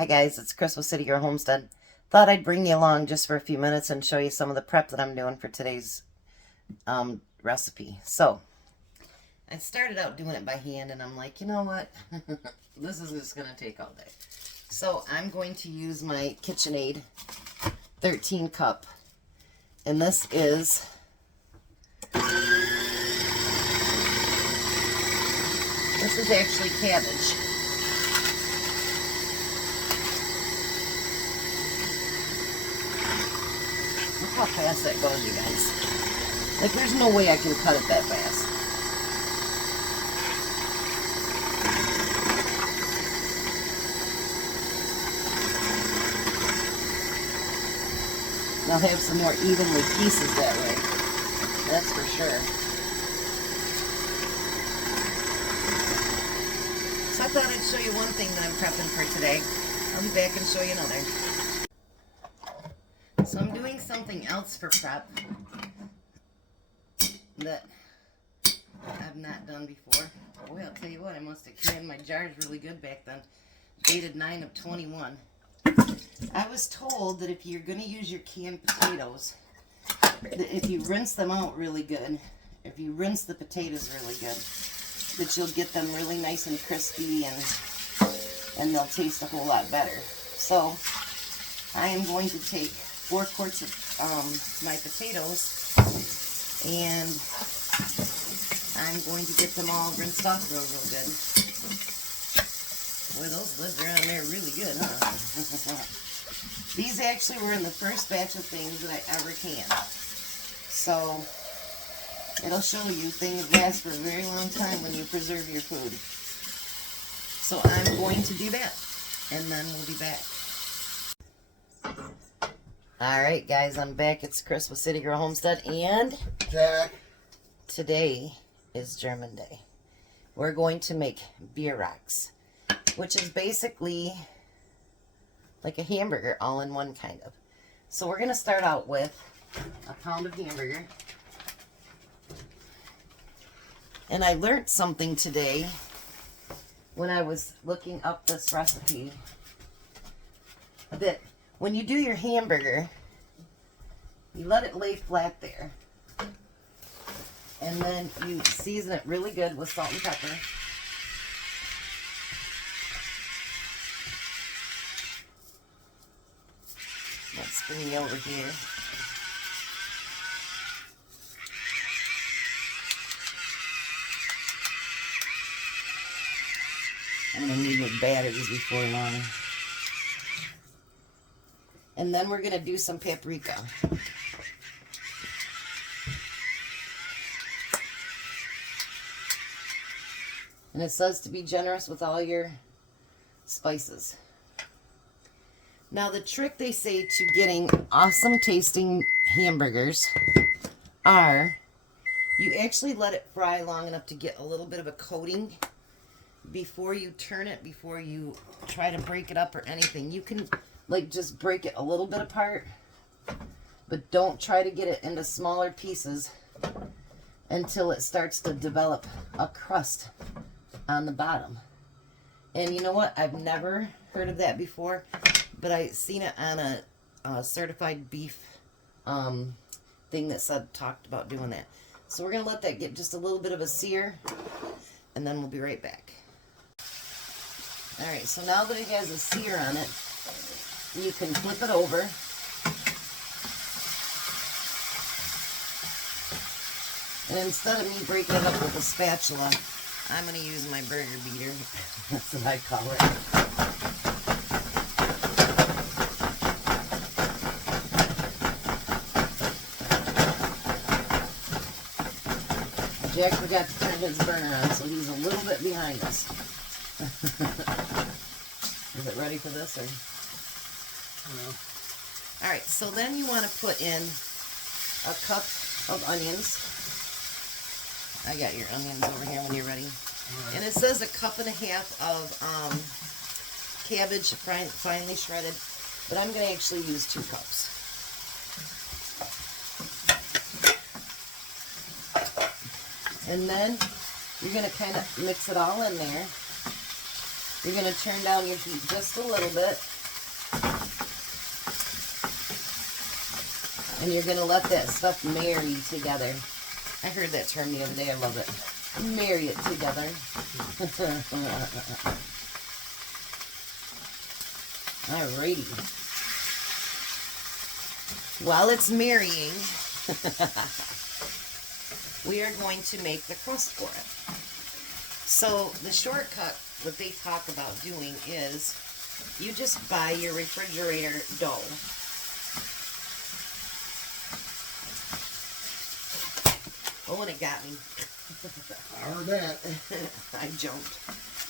Hi guys, it's Chris with Citygirlhomestead. Thought I'd bring you along just for a few minutes and show you some of the prep that I'm doing for today's recipe. So, I started out doing it by hand and I'm like, you know what? This is just going to take all day. So, I'm going to use my KitchenAid 13 cup. And this is actually cabbage. Look how fast that goes, you guys. Like, there's no way I can cut it that fast. I'll have some more evenly pieces that way. That's for sure. So I thought I'd show you one thing that I'm prepping for today. I'll be back and show you another. So I'm doing something else for prep that I've not done before. Boy, I'll tell you what, I must have canned my jars really good back then. Dated 9 of 21. I was told that if you're going to use your canned potatoes, that if you rinse them out really good, if you rinse the potatoes really good, that you'll get them really nice and crispy and they'll taste a whole lot better. So I am going to take 4 quarts of my potatoes and I'm going to get them all rinsed off real good. Boy, those lids are on there really good, huh? These actually were in the first batch of things that I ever canned. So it'll show you things last for a very long time when you preserve your food. So I'm going to do that and then we'll be back. Alright guys, I'm back. It's Chris with Citygirlhomestead and Jack. Today is German Day. We're going to make beerocks, which is basically like a hamburger all in one kind of. So we're going to start out with a pound of hamburger. And I learned something today when I was looking up this recipe, that when you do your hamburger, you let it lay flat there. And then you season it really good with salt and pepper. Let's bring you over here. I'm going to need my batteries before long. And then we're going to do some paprika. And it says to be generous with all your spices. Now the trick they say to getting awesome tasting hamburgers are you actually let it fry long enough to get a little bit of a coating before you turn it, before you try to break it up or anything. You can like just break it a little bit apart, but don't try to get it into smaller pieces until it starts to develop a crust on the bottom. And you know what? I've never heard of that before, but I seen it on a certified beef thing that talked about doing that. So we're going to let that get just a little bit of a sear, and then we'll be right back. Alright, so now that it has a sear on it, you can flip it over. And instead of me breaking it up with a spatula, I'm going to use my burger beater. That's what I call it. Jack forgot to turn his burner on, so he's a little bit behind us. Is it ready for this, or? No. Alright, so then you want to put in a cup of onions. I got your onions over here when you're ready. Right. And it says 1.5 cups of cabbage, finely shredded, but I'm going to actually use 2 cups. And then you're going to kind of mix it all in there. You're going to turn down your heat just a little bit. And you're going to let that stuff marry together. I heard that term the other day. I love it. Marry it together. Alrighty. While it's marrying, we are going to make the crust for it. So the shortcut that they talk about doing is you just buy your refrigerator dough. Oh, and it got me. I heard that. I jumped.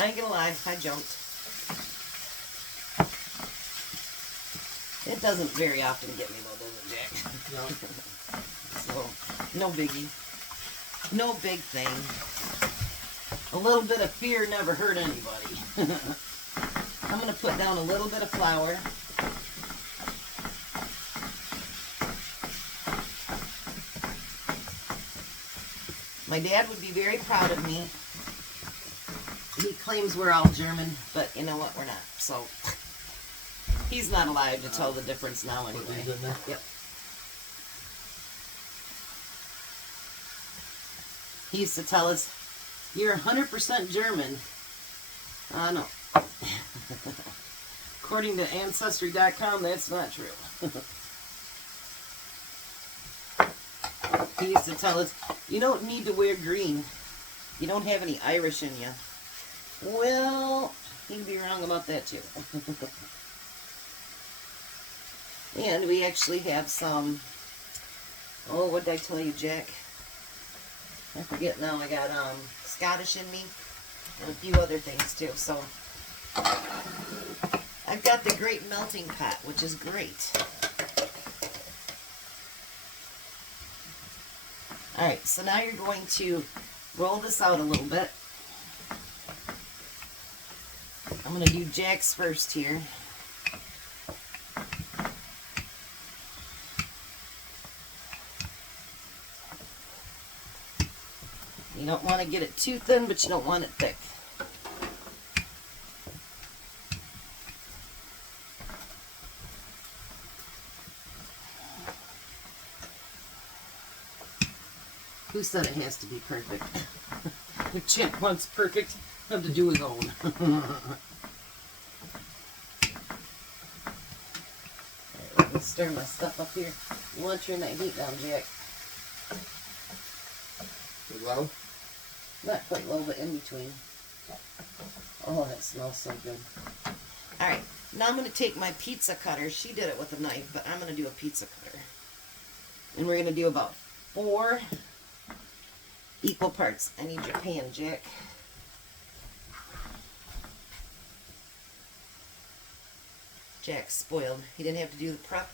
I ain't gonna lie, I jumped. It doesn't very often get me though, does it, Jack? No. So, no biggie. No big thing. A little bit of fear never hurt anybody. I'm gonna put down a little bit of flour. My dad would be very proud of me. He claims we're all German, but you know what? We're not. So he's not alive to tell the difference now anyway. Put these in there? Yep. He used to tell us, "You're 100% German." No. According to Ancestry.com, that's not true. He used to tell us, "You don't need to wear green. You don't have any Irish in you." Well, he'd be wrong about that too. And we actually have some, oh, what did I tell you, Jack? I forget now. I got Scottish in me and a few other things too. So I've got the great melting pot, which is great. Alright, so now you're going to roll this out a little bit. I'm going to do Jack's first here. You don't want to get it too thin, but you don't want it thick. Who said it has to be perfect? If Jack wants perfect, have to do his own. Alright, let me stir my stuff up here. You want to turn that heat down, Jack? Too low? Not quite low, but in between. Oh, that smells so good. Alright, now I'm going to take my pizza cutter. She did it with a knife, but I'm going to do a pizza cutter. And we're going to do about 4 equal parts. I need your pan, Jack. Jack's spoiled. He didn't have to do the prep.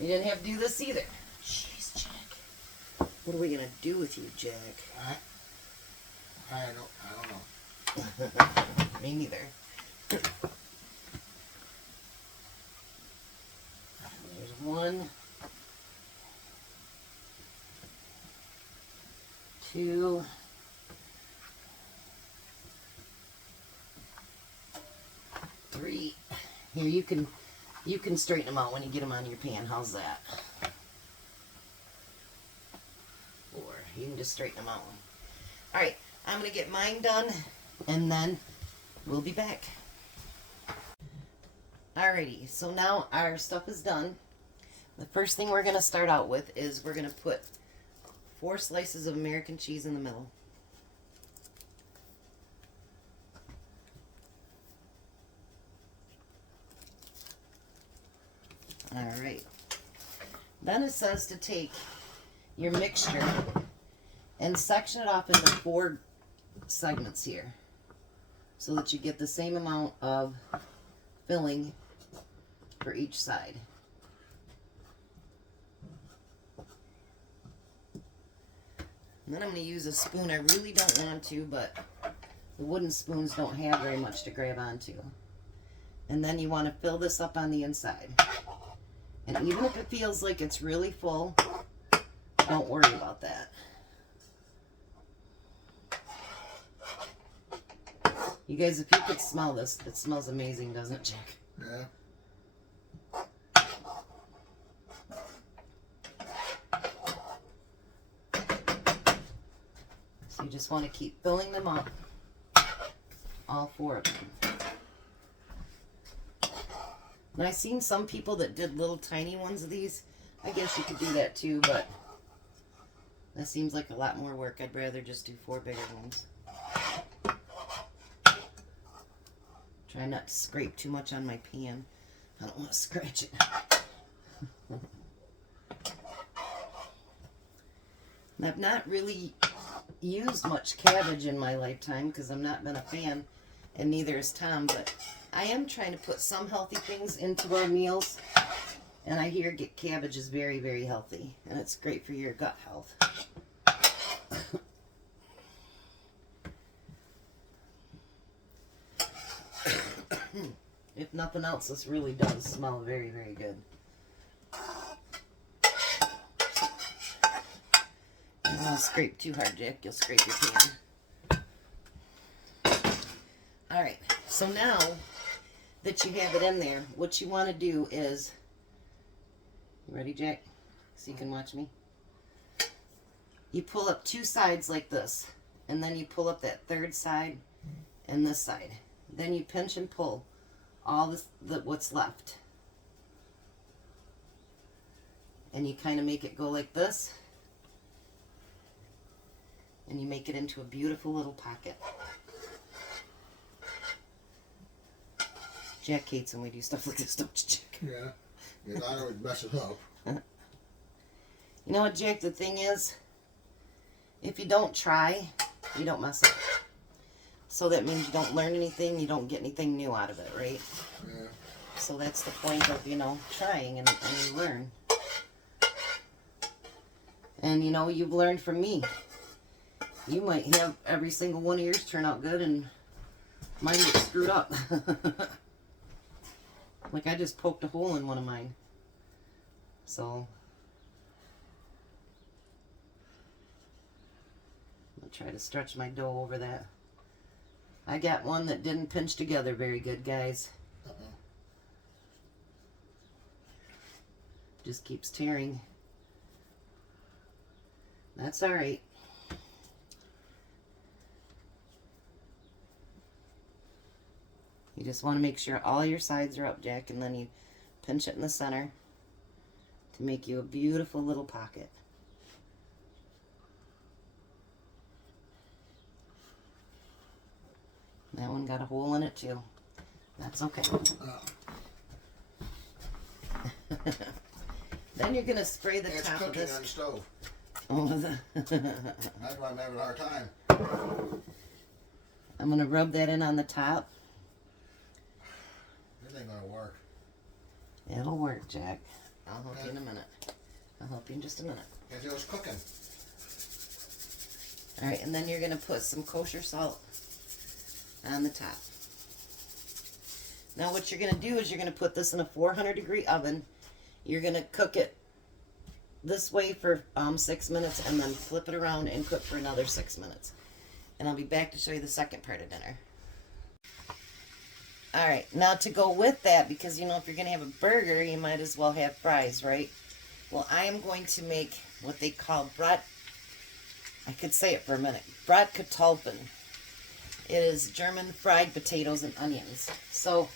He didn't have to do this either. Jeez, Jack. What are we going to do with you, Jack? I don't know. Me neither. There's 1, 2, 3. Here, you can straighten them out when you get them on your pan. How's that? 4. You can just straighten them out. All right. I'm going to get mine done, and then we'll be back. Alrighty, so now our stuff is done. The first thing we're going to start out with is we're going to put 4 slices of American cheese in the middle. Alright. Then it says to take your mixture and section it off into 4 segments here so that you get the same amount of filling for each side. And then I'm going to use a spoon. I really don't want to, but the wooden spoons don't have very much to grab onto. And then you want to fill this up on the inside. And even if it feels like it's really full, don't worry about that. You guys, if you could smell this, it smells amazing, doesn't it, Jack? Yeah. So you just want to keep filling them up. All 4 of them. And I've seen some people that did little tiny ones of these. I guess you could do that too, but that seems like a lot more work. I'd rather just do 4 bigger ones. Try not to scrape too much on my pan. I don't want to scratch it. And I've not really used much cabbage in my lifetime because I've not been a fan, and neither is Tom, but I am trying to put some healthy things into our meals, and I hear cabbage is very, very healthy, and it's great for your gut health. If nothing else, this really does smell very, very good. Don't scrape too hard, Jack. You'll scrape your pan. Alright, so now that you have it in there, what you want to do is... You ready, Jack? So you can watch me? You pull up 2 sides like this, and then you pull up that 3rd side and this side. Then you pinch and pull all this, what's left. And you kind of make it go like this. And you make it into a beautiful little pocket. Jack hates when we do stuff like this, don't you, Jack? Yeah. Because I always mess it up. You know what, Jack? The thing is, if you don't try, you don't mess up. So that means you don't learn anything, you don't get anything new out of it, right? Yeah. So that's the point of, you know, trying and you learn. And, you know, you've learned from me. You might have every single one of yours turn out good and mine get screwed up. Like I just poked a hole in one of mine. So I'll try to stretch my dough over that. I got one that didn't pinch together very good, guys. Just keeps tearing. That's all right. You just want to make sure all your sides are up, Jack, and then you pinch it in the center to make you a beautiful little pocket. That one got a hole in it too. That's okay. Then you're going to spray the It's top of cooking this. on the stove. Oh, That's why I'm having a hard time. I'm going to rub that in on the top. This ain't gonna work. It'll work, Jack. I'll help you in a minute. I'll help you in just a minute. Because it was cooking. Alright, and then you're going to put some kosher salt on the top. Now what you're going to do is you're going to put this in a 400-degree oven. You're going to cook it this way for 6 minutes and then flip it around and cook for another 6 minutes. And I'll be back to show you the second part of dinner. Alright, now to go with that, because you know if you're going to have a burger, you might as well have fries, right? Well, I am going to make what they call I could say it for a minute. Bratkartofflen. It is German fried potatoes and onions. So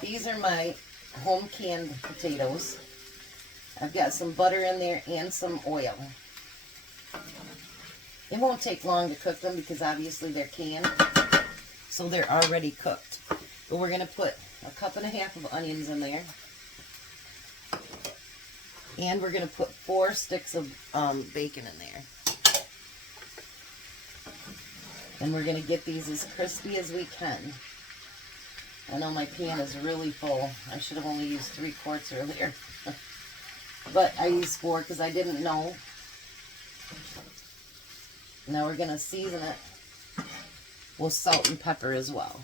these are my home canned potatoes. I've got some butter in there and some oil. It won't take long to cook them because obviously they're canned. So they're already cooked. But we're going to put 1.5 cups of onions in there. And we're going to put 4 sticks of bacon in there. And we're going to get these as crispy as we can. I know my pan is really full. I should have only used 3 quarts earlier. But I used 4 because I didn't know. Now we're going to season it with salt and pepper as well.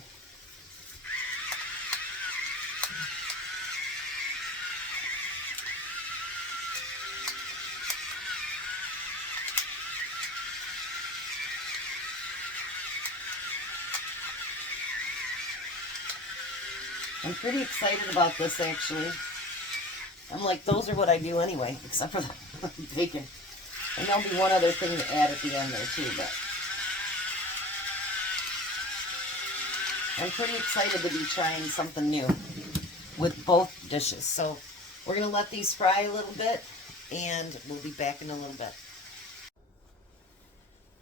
I'm pretty excited about this, actually. I'm like, those are what I do anyway, except for the bacon. And there'll be one other thing to add at the end there, too, but I'm pretty excited to be trying something new with both dishes. So we're going to let these fry a little bit, and we'll be back in a little bit.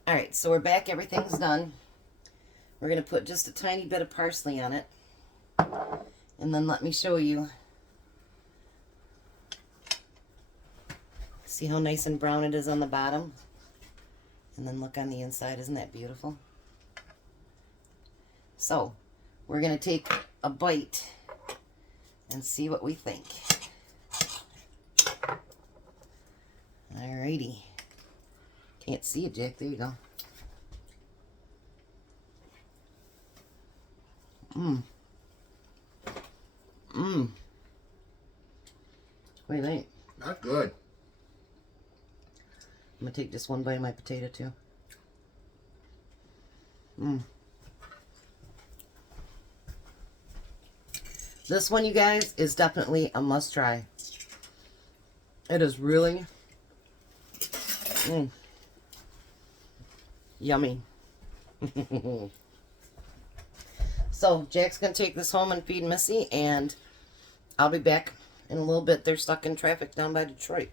All right, so we're back. Everything's done. We're going to put just a tiny bit of parsley on it. And then let me show you. See how nice and brown it is on the bottom? And then look on the inside. Isn't that beautiful? So, we're going to take a bite and see what we think. Alrighty. Can't see it, Jack. There you go. Mmm. Mmm. What do you think? Not good. I'm going to take just one bite of my potato, too. Mmm. This one, you guys, is definitely a must-try. It is really yummy. So, Jack's going to take this home and feed Missy, and I'll be back in a little bit. They're stuck in traffic down by Detroit.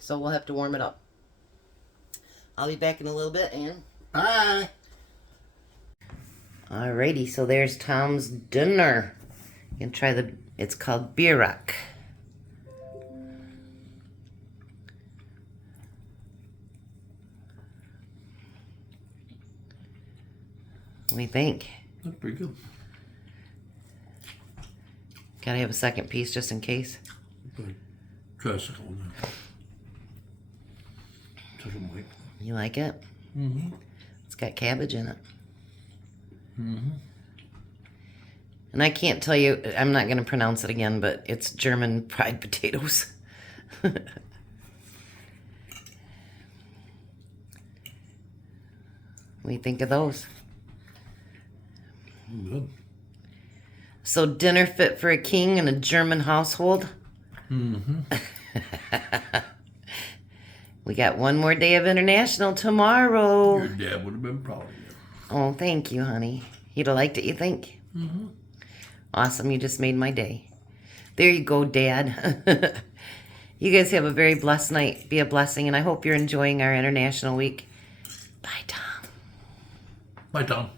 So we'll have to warm it up. I'll be back in a little bit, and Bye. alrighty, so there's Tom's dinner. You can try it's called Bierock. What do you think? That's pretty good. Gotta have a second piece just in case. Okay. Try a second one then. Second bite. You like it? Mm-hmm. It's got cabbage in it. Mm-hmm. And I can't tell you, I'm not going to pronounce it again, but it's German fried potatoes. What do you think of those? Good. So dinner fit for a king in a German household? Mm-hmm. We got one more day of international tomorrow. Your dad would have been proud of you. Oh, thank you, honey. He'd have liked it, you think? Mm-hmm. Awesome, you just made my day. There you go, Dad. You guys have a very blessed night. Be a blessing, and I hope you're enjoying our International Week. Bye, Tom. Bye, Tom.